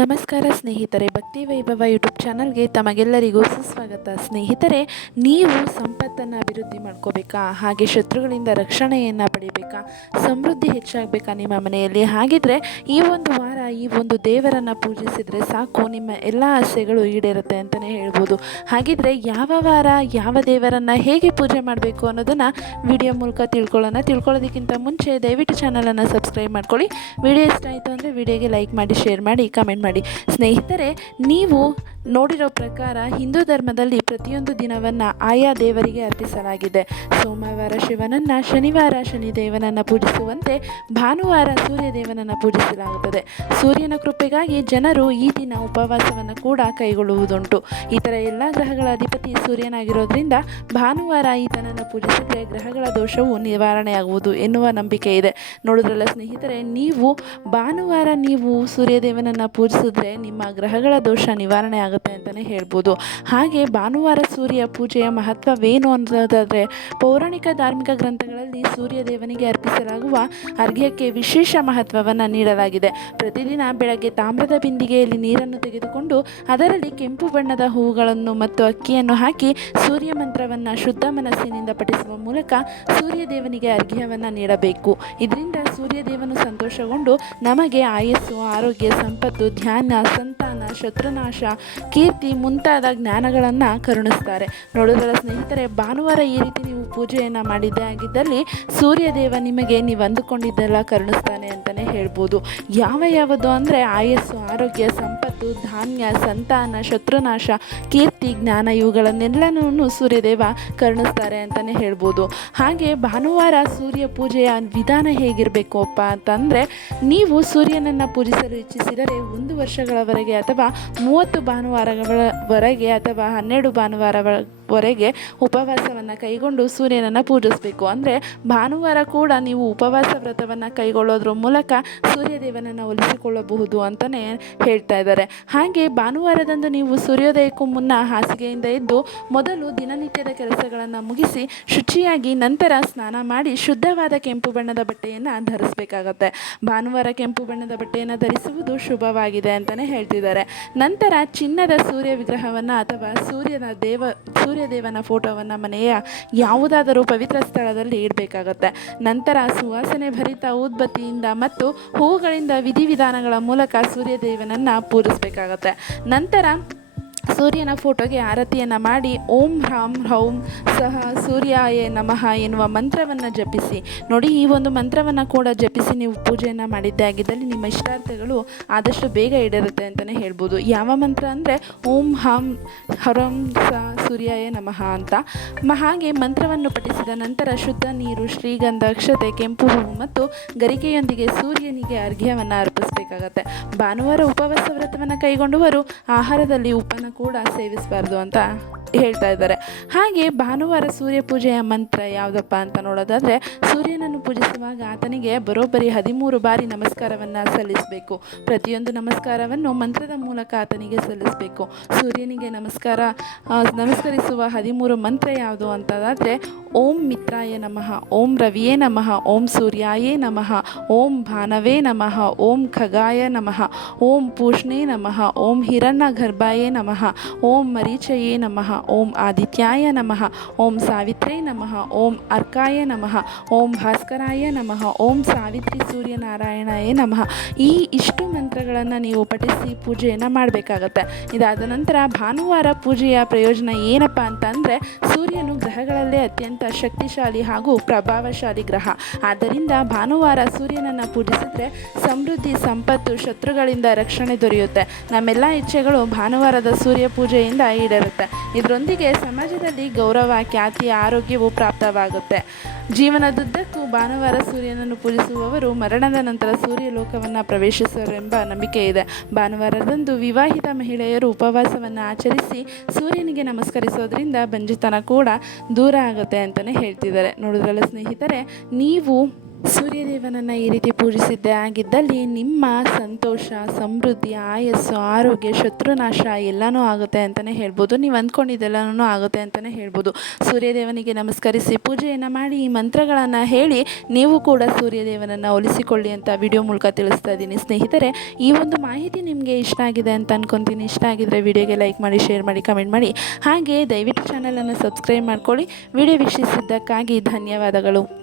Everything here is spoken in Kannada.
ನಮಸ್ಕಾರ ಸ್ನೇಹಿತರೆ, ಭಕ್ತಿ ವೈಭವ ಯೂಟ್ಯೂಬ್ ಚಾನಲ್ಗೆ ತಮಗೆಲ್ಲರಿಗೂ ಸುಸ್ವಾಗತ. ಸ್ನೇಹಿತರೆ, ನೀವು ಸಂಪತ್ತನ್ನು ಅಭಿವೃದ್ಧಿ ಮಾಡ್ಕೋಬೇಕಾ? ಹಾಗೆ ಶತ್ರುಗಳಿಂದ ರಕ್ಷಣೆಯನ್ನು ಪಡಿಬೇಕಾ? ಸಮೃದ್ಧಿ ಹೆಚ್ಚಾಗಬೇಕಾ ನಿಮ್ಮ ಮನೆಯಲ್ಲಿ? ಹಾಗಿದ್ರೆ ಈ ಒಂದು ವಾರ, ಈ ಒಂದು ದೇವರನ್ನು ಪೂಜಿಸಿದರೆ ಸಾಕು, ನಿಮ್ಮ ಎಲ್ಲ ಆಸೆಗಳು ಈಡೇರುತ್ತೆ ಅಂತಲೇ ಹೇಳ್ಬೋದು. ಹಾಗಿದ್ರೆ ಯಾವ ವಾರ, ಯಾವ ದೇವರನ್ನು ಹೇಗೆ ಪೂಜೆ ಮಾಡಬೇಕು ಅನ್ನೋದನ್ನು ವಿಡಿಯೋ ಮೂಲಕ ತಿಳ್ಕೊಳ್ಳೋಣ. ತಿಳ್ಕೊಳ್ಳೋದಕ್ಕಿಂತ ಮುಂಚೆ ದಯವಿಟ್ಟು ಚಾನಲನ್ನು ಸಬ್ಸ್ಕ್ರೈಬ್ ಮಾಡ್ಕೊಳ್ಳಿ. ವಿಡಿಯೋ ಇಷ್ಟ ಆಯಿತು ಅಂದರೆ ವಿಡಿಯೋಗೆ ಲೈಕ್ ಮಾಡಿ, ಶೇರ್ ಮಾಡಿ, ಕಮೆಂಟ್ ಮಾಡಿ. ಸ್ನೇಹಿತರೆ ನೀವು ನೋಡಿರೋ ಪ್ರಕಾರ ಹಿಂದೂ ಧರ್ಮದಲ್ಲಿ ಪ್ರತಿಯೊಂದು ದಿನವನ್ನು ಆಯಾ ದೇವರಿಗೆ ಅರ್ಪಿಸಲಾಗಿದೆ. ಸೋಮವಾರ ಶಿವನನ್ನು, ಶನಿವಾರ ಶನಿದೇವನನ್ನು ಪೂಜಿಸುವಂತೆ ಭಾನುವಾರ ಸೂರ್ಯದೇವನನ್ನು ಪೂಜಿಸಲಾಗುತ್ತದೆ. ಸೂರ್ಯನ ಕೃಪೆಗಾಗಿ ಜನರು ಈ ದಿನ ಉಪವಾಸವನ್ನು ಕೂಡ ಕೈಗೊಳ್ಳುವುದುಂಟು. ಇತರ ಎಲ್ಲ ಗ್ರಹಗಳ ಅಧಿಪತಿ ಸೂರ್ಯನಾಗಿರೋದ್ರಿಂದ ಭಾನುವಾರ ಈತನನ್ನು ಪೂಜಿಸಿದರೆ ಗ್ರಹಗಳ ದೋಷವು ನಿವಾರಣೆಯಾಗುವುದು ಎನ್ನುವ ನಂಬಿಕೆ ಇದೆ. ನೋಡಿದ್ರಲ್ಲ ಸ್ನೇಹಿತರೆ, ನೀವು ಭಾನುವಾರ ನೀವು ಸೂರ್ಯದೇವನನ್ನು ಪೂಜಿಸಿದ್ರೆ ನಿಮ್ಮ ಗ್ರಹಗಳ ದೋಷ ನಿವಾರಣೆ ಆಗುತ್ತೆ ಅಂತಲೇ ಹೇಳ್ಬೋದು. ಹಾಗೆ ಭಾನುವಾರ ಸೂರ್ಯ ಪೂಜೆಯ ಮಹತ್ವವೇನು ಅನ್ನೋದಾದರೆ, ಪೌರಾಣಿಕ ಧಾರ್ಮಿಕ ಗ್ರಂಥಗಳಲ್ಲಿ ಸೂರ್ಯ ದೇವನಿಗೆ ಅರ್ಪಿಸಲಾಗುವ ಅರ್ಘ್ಯಕ್ಕೆ ವಿಶೇಷ ಮಹತ್ವವನ್ನು ನೀಡಲಾಗಿದೆ. ಪ್ರತಿದಿನ ಬೆಳಗ್ಗೆ ತಾಮ್ರದ ಬಿಂದಿಗೆಯಲ್ಲಿ ನೀರನ್ನು ತೆಗೆದುಕೊಂಡು ಅದರಲ್ಲಿ ಕೆಂಪು ಬಣ್ಣದ ಹೂವುಗಳನ್ನು ಮತ್ತು ಅಕ್ಕಿಯನ್ನು ಹಾಕಿ ಸೂರ್ಯ ಮಂತ್ರವನ್ನು ಶುದ್ಧ ಮನಸ್ಸಿನಿಂದ ಪಠಿಸುವ ಮೂಲಕ ಸೂರ್ಯ ದೇವನಿಗೆ ಅರ್ಘ್ಯವನ್ನು ನೀಡಬೇಕು. ಇದರಿಂದ ಸೂರ್ಯ ದೇವನು ಸಂತೋಷಗೊಂಡು ನಮಗೆ ಆಯಸ್ಸು, ಆರೋಗ್ಯ, ಸಂಪತ್ತು, ಧ್ಯಾನ, ಸಂತಾನ, ಶತ್ರುನಾಶ ಕೀರ್ತಿ ಮುಂತಾದ ಜ್ಞಾನಗಳನ್ನು ಕರುಣಿಸ್ತಾರೆ. ನೋಡೋದರ ಸ್ನೇಹಿತರೆ, ಭಾನುವಾರ ಈ ರೀತಿ ನೀವು ಪೂಜೆಯನ್ನು ಮಾಡಿದ್ದೇ ಆಗಿದ್ದಲ್ಲಿ ಸೂರ್ಯದೇವ ನಿಮಗೆ ನೀವು ಅಂದುಕೊಂಡಿದ್ದೆಲ್ಲ ಕರುಣಿಸ್ತಾನೆ ಅಂತಲೇ ಹೇಳ್ಬೋದು. ಯಾವ ಯಾವುದು ಅಂದರೆ, ಆಯಸ್ಸು, ಆರೋಗ್ಯ ಸಂಪತ್ತು ಧಾನ್ಯ, ಸಂತಾನ, ಶತ್ರುನಾಶ, ಕೀರ್ತಿ, ಜ್ಞಾನ ಇವುಗಳನ್ನೆಲ್ಲನೂ ಸೂರ್ಯದೇವ ಕರುಣಿಸ್ತಾರೆ ಅಂತಲೇ ಹೇಳ್ಬೋದು. ಹಾಗೆ ಭಾನುವಾರ ಸೂರ್ಯ ಪೂಜೆಯ ವಿಧಾನ ಹೇಗಿರಬೇಕು ಅಪ್ಪ ಅಂತಂದರೆ, ನೀವು ಸೂರ್ಯನನ್ನು ಪೂಜಿಸಲು ಇಚ್ಛಿಸಿದರೆ ಒಂದು ವರ್ಷಗಳವರೆಗೆ ಅಥವಾ ಮೂವತ್ತು ಭಾನುವಾರಗಳವರೆಗೆ ಅಥವಾ ಹನ್ನೆರಡು ಭಾನುವಾರವರೆಗೆ ಉಪವಾಸವನ್ನು ಕೈಗೊಂಡು ಸೂರ್ಯನನ್ನು ಪೂಜಿಸಬೇಕು. ಅಂದರೆ ಭಾನುವಾರ ಕೂಡ ನೀವು ಉಪವಾಸ ವ್ರತವನ್ನು ಕೈಗೊಳ್ಳೋದ್ರ ಮೂಲಕ ಸೂರ್ಯದೇವನನ್ನು ಒಲಿಸಿಕೊಳ್ಳಬಹುದು ಅಂತಲೇ ಹೇಳ್ತಾ ಇದ್ದಾರೆ. ಹಾಗೆ ಭಾನುವಾರದಂದು ನೀವು ಸೂರ್ಯೋದಯಕ್ಕೂ ಮುನ್ನ ಹಾಸಿಗೆಯಿಂದ ಎದ್ದು ಮೊದಲು ದಿನನಿತ್ಯದ ಕೆಲಸಗಳನ್ನು ಮುಗಿಸಿ ಶುಚಿಯಾಗಿ ನಂತರ ಸ್ನಾನ ಮಾಡಿ ಶುದ್ಧವಾದ ಕೆಂಪು ಬಣ್ಣದ ಬಟ್ಟೆಯನ್ನು ಧರಿಸಬೇಕಾಗತ್ತೆ. ಭಾನುವಾರ ಕೆಂಪು ಬಣ್ಣದ ಬಟ್ಟೆಯನ್ನು ಧರಿಸುವುದು ಶುಭವಾಗಿದೆ ಅಂತಲೇ ಹೇಳ್ತಿದ್ದಾರೆ. ನಂತರ ಚಿನ್ನದ ಸೂರ್ಯ ವಿಗ್ರಹವನ್ನು ಅಥವಾ ಸೂರ್ಯನ ದೇವ ಸೂರ್ಯದೇವನ ಫೋಟೋವನ್ನು ಮನೆಯ ಯಾವುದಾದರೂ ಪವಿತ್ರ ಸ್ಥಳದಲ್ಲಿ ಇಡಬೇಕಾಗತ್ತೆ. ನಂತರ ಸುವಾಸನೆ ಭರಿತ ಊದ್ಬತ್ತಿಯಿಂದ ಮತ್ತು ಹೂಗಳಿಂದ ವಿಧಿವಿಧಾನಗಳ ಮೂಲಕ ಸೂರ್ಯದೇವನನ್ನು ಪೂರಿಸಬೇಕಾಗತ್ತೆ ನಂತರ ಸೂರ್ಯನ ಫೋಟೋಗೆ ಆರತಿಯನ್ನು ಮಾಡಿ ಓಂ ಹ್ರಾಂ ಹೌಂ ಸಹ ಸೂರ್ಯಾಯ ನಮಃ ಎನ್ನುವ ಮಂತ್ರವನ್ನು ಜಪಿಸಿ. ನೋಡಿ, ಈ ಒಂದು ಮಂತ್ರವನ್ನು ಕೂಡ ಜಪಿಸಿ ನೀವು ಪೂಜೆಯನ್ನು ಮಾಡಿದ್ದೇ ಆಗಿದ್ದಲ್ಲಿ ನಿಮ್ಮ ಇಷ್ಟಾರ್ಥಗಳು ಆದಷ್ಟು ಬೇಗ ಈಡೇರುತ್ತೆ ಅಂತಲೇ ಹೇಳ್ಬೋದು. ಯಾವ ಮಂತ್ರ ಅಂದರೆ ಓಂ ಹಂ ಹರಂ ಸ ಸೂರ್ಯಾಯ ನಮಃ ಅಂತ. ಹಾಗೆ ಮಂತ್ರವನ್ನು ಪಠಿಸಿದ ನಂತರ ಶುದ್ಧ ನೀರು, ಶ್ರೀಗಂಧ, ಅಕ್ಷತೆ, ಕೆಂಪು ಹೂವು ಮತ್ತು ಗರಿಕೆಯೊಂದಿಗೆ ಸೂರ್ಯನಿಗೆ ಅರ್ಘ್ಯವನ್ನು ಅರ್ಪಿಸಬೇಕಾಗತ್ತೆ. ಭಾನುವಾರ ಉಪವಾಸ ವ್ರತವನ್ನು ಕೈಗೊಂಡವರು ಆಹಾರದಲ್ಲಿ ಉಪ್ಪನ್ನು ಕೂಡ ಸೇವಿಸಬಾರ್ದು ಅಂತ ಹೇಳ್ತಾ ಇದ್ದಾರೆ. ಹಾಗೆ ಭಾನುವಾರ ಸೂರ್ಯ ಪೂಜೆಯ ಮಂತ್ರ ಯಾವುದಪ್ಪ ಅಂತ ನೋಡೋದಾದರೆ, ಸೂರ್ಯನನ್ನು ಪೂಜಿಸುವಾಗ ಆತನಿಗೆ ಬರೋಬ್ಬರಿ ಹದಿಮೂರು ಬಾರಿ ನಮಸ್ಕಾರವನ್ನು ಸಲ್ಲಿಸಬೇಕು. ಪ್ರತಿಯೊಂದು ನಮಸ್ಕಾರವನ್ನು ಮಂತ್ರದ ಮೂಲಕ ಆತನಿಗೆ ಸಲ್ಲಿಸಬೇಕು. ಸೂರ್ಯನಿಗೆ ನಮಸ್ಕಾರ ನಮಸ್ಕರಿಸುವ ಹದಿಮೂರು ಮಂತ್ರ ಯಾವುದು ಅಂತದಾದರೆ, ಓಂ ಮಿತ್ರಾಯ ನಮಃ, ಓಂ ರವಿಯೇ ನಮಃ, ಓಂ ಸೂರ್ಯಾಯೇ ನಮಃ, ಓಂ ಭಾನವೇ ನಮಃ, ಓಂ ಖಗಾಯ ನಮಃ, ಓಂ ಪೂಷ್ಣೇ ನಮಃ, ಓಂ ಹಿರಣ್ಣ ಗರ್ಭಾಯೇ ನಮಃ, ಓಂ ಮರೀಚಯೇ ನಮಃ ಓಂ ಆದಿತ್ಯಾಯ ನಮಃ, ಓಂ ಸಾವಿತ್ರೇ ನಮಃ, ಓಂ ಅರ್ಕಾಯ ನಮಃ, ಓಂ ಭಾಸ್ಕರಾಯ ನಮಃ, ಓಂ ಸಾವಿತ್ರಿ ಸೂರ್ಯನಾರಾಯಣಾಯ ನಮಃ. ಈ ಇಷ್ಟು ಮಂತ್ರಗಳನ್ನು ನೀವು ಪಠಿಸಿ ಪೂಜೆಯನ್ನು ಮಾಡಬೇಕಾಗತ್ತೆ. ಇದಾದ ನಂತರ ಭಾನುವಾರ ಪೂಜೆಯ ಪ್ರಯೋಜನ ಏನಪ್ಪ ಅಂತಂದರೆ ಸೂರ್ಯನು ಗ್ರಹಗಳಲ್ಲೇ ಅತ್ಯಂತ ಶಕ್ತಿಶಾಲಿ ಹಾಗೂ ಪ್ರಭಾವಶಾಲಿ ಗ್ರಹ. ಆದ್ದರಿಂದ ಭಾನುವಾರ ಸೂರ್ಯನನ್ನು ಪೂಜಿಸಿದ್ರೆ ಸಮೃದ್ಧಿ, ಸಂಪತ್ತು, ಶತ್ರುಗಳಿಂದ ರಕ್ಷಣೆ ದೊರೆಯುತ್ತೆ. ನಮ್ಮೆಲ್ಲ ಇಚ್ಛೆಗಳು ಭಾನುವಾರದ ಸೂರ್ಯ ಪೂಜೆಯಿಂದ ಈಡೇರುತ್ತೆ. ಇದರೊಂದಿಗೆ ಸಮಾಜದಲ್ಲಿ ಗೌರವ, ಖ್ಯಾತಿ, ಆರೋಗ್ಯವು ಪ್ರಾಪ್ತವಾಗುತ್ತೆ. ಜೀವನದುದ್ದಕ್ಕೂ ಭಾನುವಾರ ಸೂರ್ಯನನ್ನು ಪೂಜಿಸುವವರು ಮರಣದ ನಂತರ ಸೂರ್ಯ ಲೋಕವನ್ನು ಪ್ರವೇಶಿಸುವರೆಂಬ ನಂಬಿಕೆ ಇದೆ. ಭಾನುವಾರದಂದು ವಿವಾಹಿತ ಮಹಿಳೆಯರು ಉಪವಾಸವನ್ನು ಆಚರಿಸಿ ಸೂರ್ಯನಿಗೆ ನಮಸ್ಕರಿಸೋದ್ರಿಂದ ಬಂಜಿತನ ಕೂಡ ದೂರ ಆಗುತ್ತೆ ಅಂತಲೇ ಹೇಳ್ತಿದ್ದಾರೆ. ನೋಡಿದ್ರಲ್ಲ ಸ್ನೇಹಿತರೆ, ನೀವು ಸೂರ್ಯದೇವನನ್ನು ಈ ರೀತಿ ಪೂಜಿಸಿದ್ದೆ ಆಗಿದ್ದಲ್ಲಿ ನಿಮ್ಮ ಸಂತೋಷ, ಸಮೃದ್ಧಿ, ಆಯಸ್ಸು, ಆರೋಗ್ಯ, ಶತ್ರುನಾಶ ಎಲ್ಲನೂ ಆಗುತ್ತೆ ಅಂತಲೇ ಹೇಳ್ಬೋದು. ನೀವು ಅಂದ್ಕೊಂಡಿದ್ದೆಲ್ಲನೂ ಆಗುತ್ತೆ ಅಂತಲೇ ಹೇಳ್ಬೋದು. ಸೂರ್ಯದೇವನಿಗೆ ನಮಸ್ಕರಿಸಿ ಪೂಜೆಯನ್ನು ಮಾಡಿ, ಈ ಮಂತ್ರಗಳನ್ನು ಹೇಳಿ ನೀವು ಕೂಡ ಸೂರ್ಯದೇವನನ್ನು ಒಲಿಸಿಕೊಳ್ಳಿ ಅಂತ ವಿಡಿಯೋ ಮೂಲಕ ತಿಳಿಸ್ತಾ ಇದ್ದೀನಿ. ಸ್ನೇಹಿತರೆ, ಈ ಒಂದು ಮಾಹಿತಿ ನಿಮಗೆ ಇಷ್ಟ ಆಗಿದೆ ಅಂತ ಅನ್ಕೊತೀನಿ. ಇಷ್ಟ ಆಗಿದ್ರೆ ವಿಡಿಯೋಗೆ ಲೈಕ್ ಮಾಡಿ, ಶೇರ್ ಮಾಡಿ, ಕಮೆಂಟ್ ಮಾಡಿ. ಹಾಗೆ ದಯವಿಟ್ಟು ಚಾನಲನ್ನು ಸಬ್ಸ್ಕ್ರೈಬ್ ಮಾಡ್ಕೊಳ್ಳಿ. ವಿಡಿಯೋ ವೀಕ್ಷಿಸಿದ್ದಕ್ಕಾಗಿ ಧನ್ಯವಾದಗಳು.